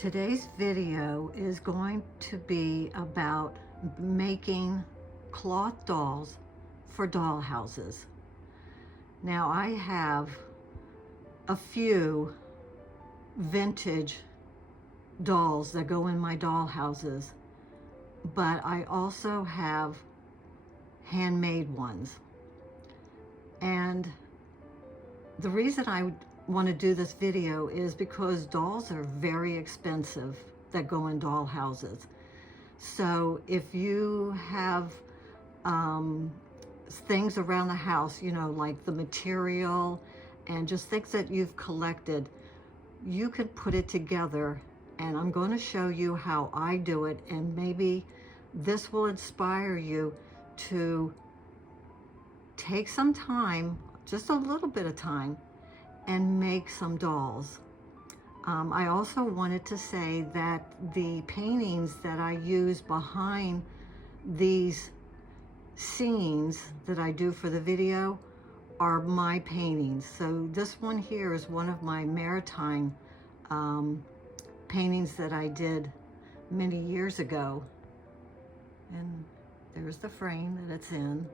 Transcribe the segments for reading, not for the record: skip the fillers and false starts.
Today's video is going to be about making cloth dolls for doll houses. Now I have a few vintage dolls that go in my doll houses, but I also have handmade ones. And the reason I want to do this video is because dolls are very expensive that go in doll houses. So if you have things around the house, you know, like the material and just things that you've collected, you could put it together, and I'm going to show you how I do it, and maybe this will inspire you to take some time, just a little bit of time, and make some dolls. I also wanted to say that the paintings that I use behind these scenes that I do for the video are my paintings. So this one here is one of my maritime paintings that I did many years ago. And there's the frame that it's in.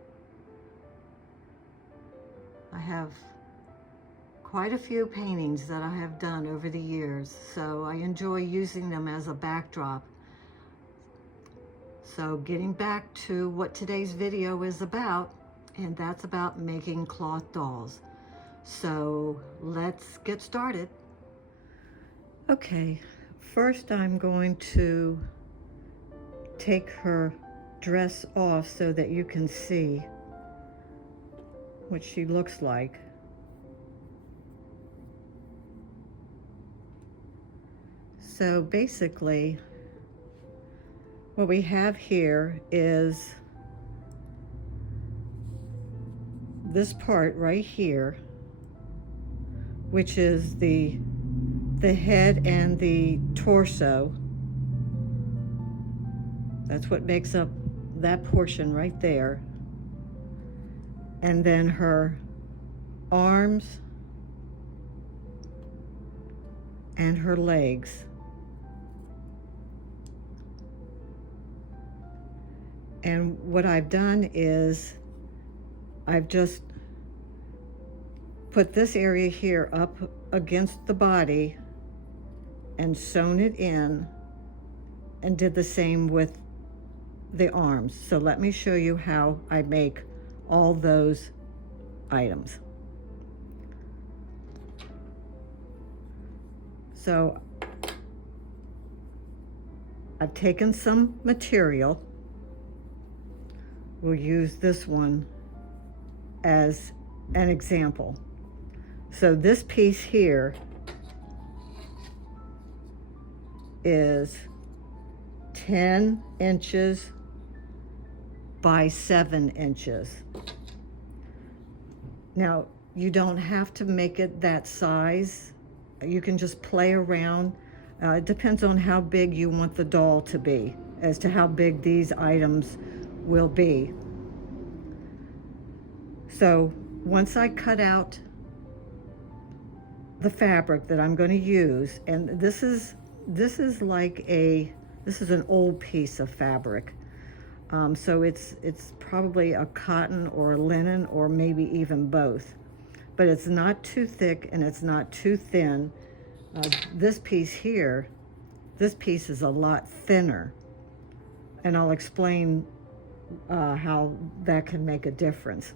I have quite a few paintings that I have done over the years, so I enjoy using them as a backdrop. So getting back to what today's video is about, and that's about making cloth dolls. So let's get started. Okay, first I'm going to take her dress off so that you can see what she looks like. So basically, what we have here is this part right here, which is the head and the torso. That's what makes up that portion right there. And then her arms and her legs. And what I've done is I've just put this area here up against the body and sewn it in, and did the same with the arms. So let me show you how I make all those items. So I've taken some material. We'll use this one as an example. So this piece here is 10 inches by 7 inches. Now, you don't have to make it that size. You can just play around. It depends on how big you want the doll to be, as to how big these items will be. So once I cut out the fabric that I'm going to use, and this is an old piece of fabric. So it's probably a cotton or a linen, or maybe even both. But it's not too thick and it's not too thin. This piece here, this piece is a lot thinner. And I'll explain how that can make a difference.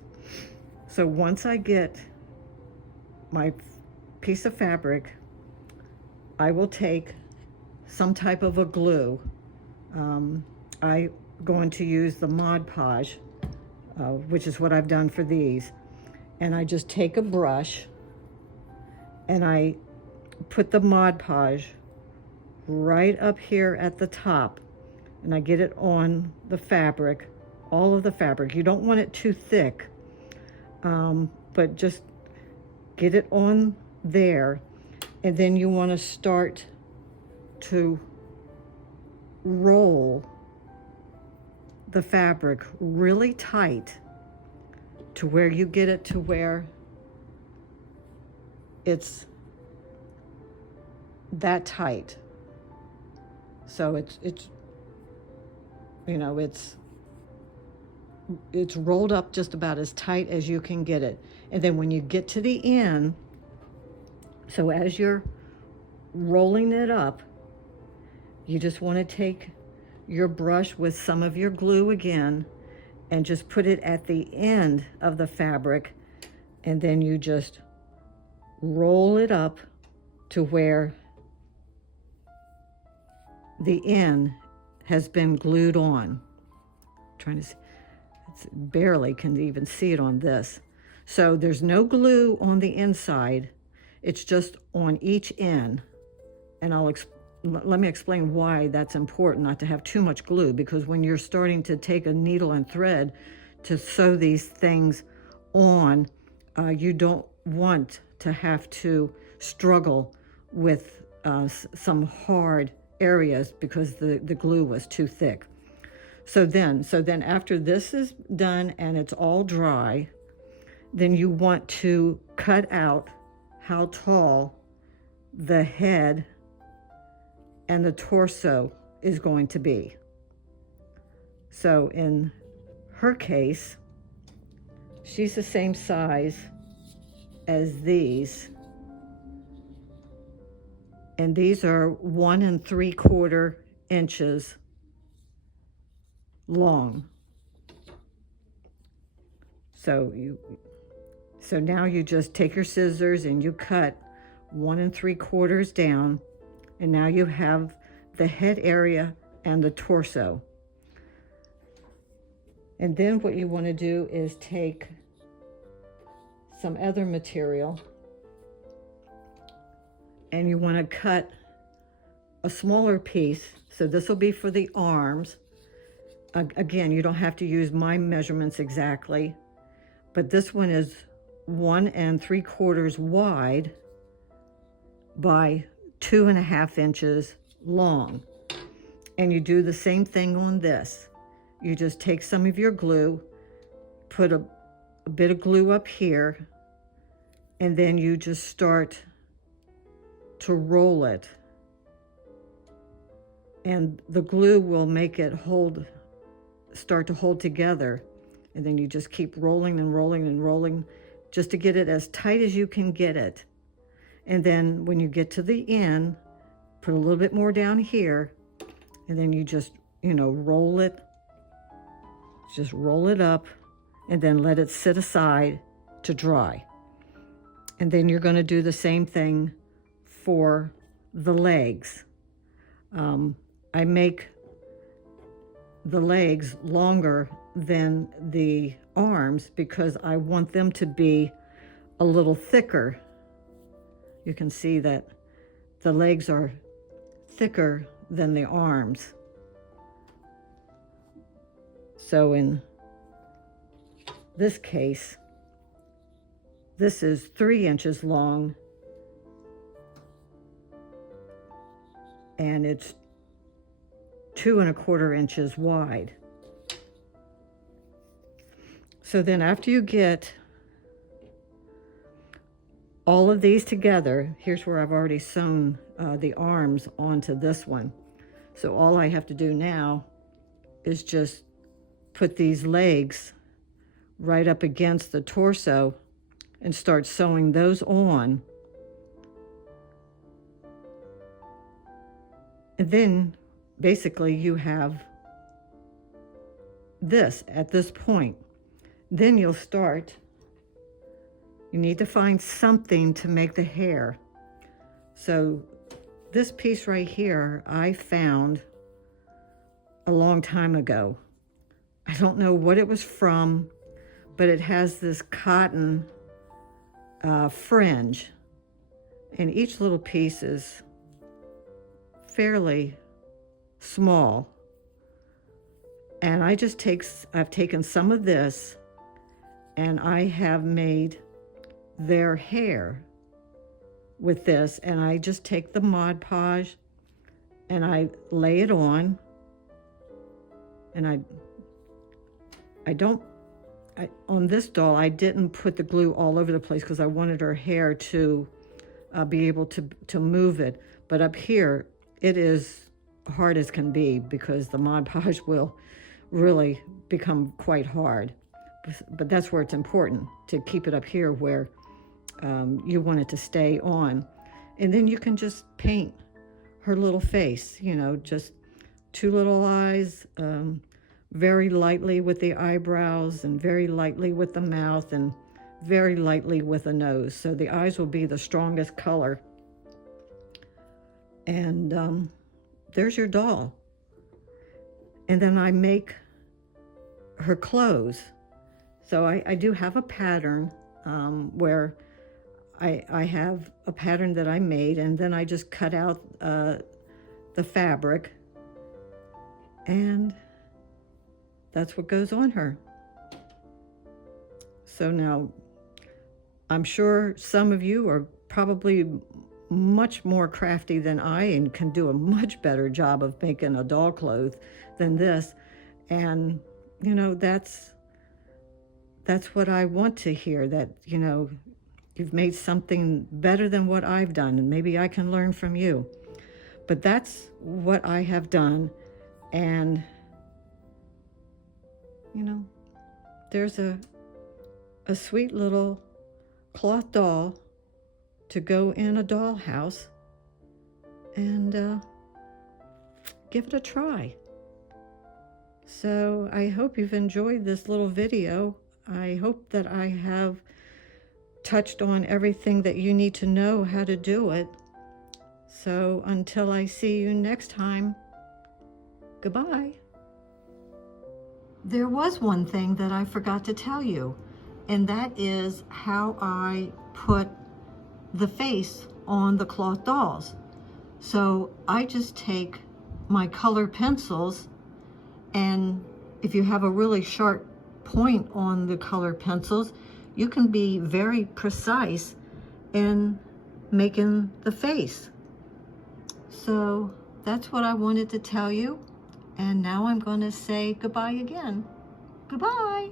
So once I get my piece of fabric, I will take some type of a glue. I'm going to use the Mod Podge, which is what I've done for these. And I just take a brush and I put the Mod Podge right up here at the top, and I get it on the fabric, all of the fabric. You don't want it too thick, but just get it on there. And then you want to start to roll the fabric really tight to where you get it to where it's that tight. So you know, it's rolled up just about as tight as you can get it. And then when you get to the end, so as you're rolling it up, you just want to take your brush with some of your glue again and just put it at the end of the fabric, and then you just roll it up to where the end has been glued on. I'm trying to see, it's barely can even see it on this. So there's no glue on the inside, it's just on each end. And let me explain why that's important not to have too much glue, because when you're starting to take a needle and thread to sew these things on, you don't want to have to struggle with some hard areas because the glue was too thick. So then after this is done and it's all dry, then you want to cut out how tall the head and the torso is going to be. So in her case, she's the same size as these, and these are 1 3/4 inches long. So now you just take your scissors and you cut 1 3/4 down, and now you have the head area and the torso. And then what you want to do is take some other material and you want to cut a smaller piece. So this will be for the arms. Again, you don't have to use my measurements exactly, but this one is 1 3/4 wide by 2.5 inches long. And you do the same thing on this. You just take some of your glue, put a bit of glue up here, and then you just start to roll it. And the glue will make it start to hold together. And then you just keep rolling and rolling and rolling just to get it as tight as you can get it. And then when you get to the end, put a little bit more down here, and then you just, roll it. Just roll it up and then let it sit aside to dry. And then you're going to do the same thing for the legs. I make the legs longer than the arms because I want them to be a little thicker. You can see that the legs are thicker than the arms. So in this case, this is 3 inches long and it's 2 1/4 inches wide. So then after you get all of these together, here's where I've already sewn the arms onto this one. So all I have to do now is just put these legs right up against the torso and start sewing those on. And then basically you have this at this point. Then you need to find something to make the hair. So this piece right here, I found a long time ago. I don't know what it was from, but it has this cotton fringe, and each little piece is fairly small. And I've taken some of this and I have made their hair with this, and I just take the Mod Podge and I lay it on, and on this doll I didn't put the glue all over the place because I wanted her hair to be able to move it, but up here it is hard as can be, because the Mod Podge will really become quite hard. But that's where it's important to keep it up here where you want it to stay on. And then you can just paint her little face, you know, just 2 little eyes, very lightly with the eyebrows, and very lightly with the mouth, and very lightly with the nose. So the eyes will be the strongest color. And there's your doll. And then I make her clothes. So I do have a pattern where I have a pattern that I made, and then I just cut out the fabric, and that's what goes on her. So now, I'm sure some of you are probably much more crafty than I, and can do a much better job of making a doll clothes than this. And, you know, that's what I want to hear, that, you know, you've made something better than what I've done, and maybe I can learn from you. But that's what I have done. And, you know, there's a sweet little cloth doll to go in a dollhouse, and give it a try. So I hope you've enjoyed this little video. I hope that I have touched on everything that you need to know how to do it. So until I see you next time, goodbye. There was one thing that I forgot to tell you, and that is how I put the face on the cloth dolls. So I just take my color pencils, and if you have a really sharp point on the color pencils, you can be very precise in making the face. So that's what I wanted to tell you. And now I'm going to say goodbye again. Goodbye.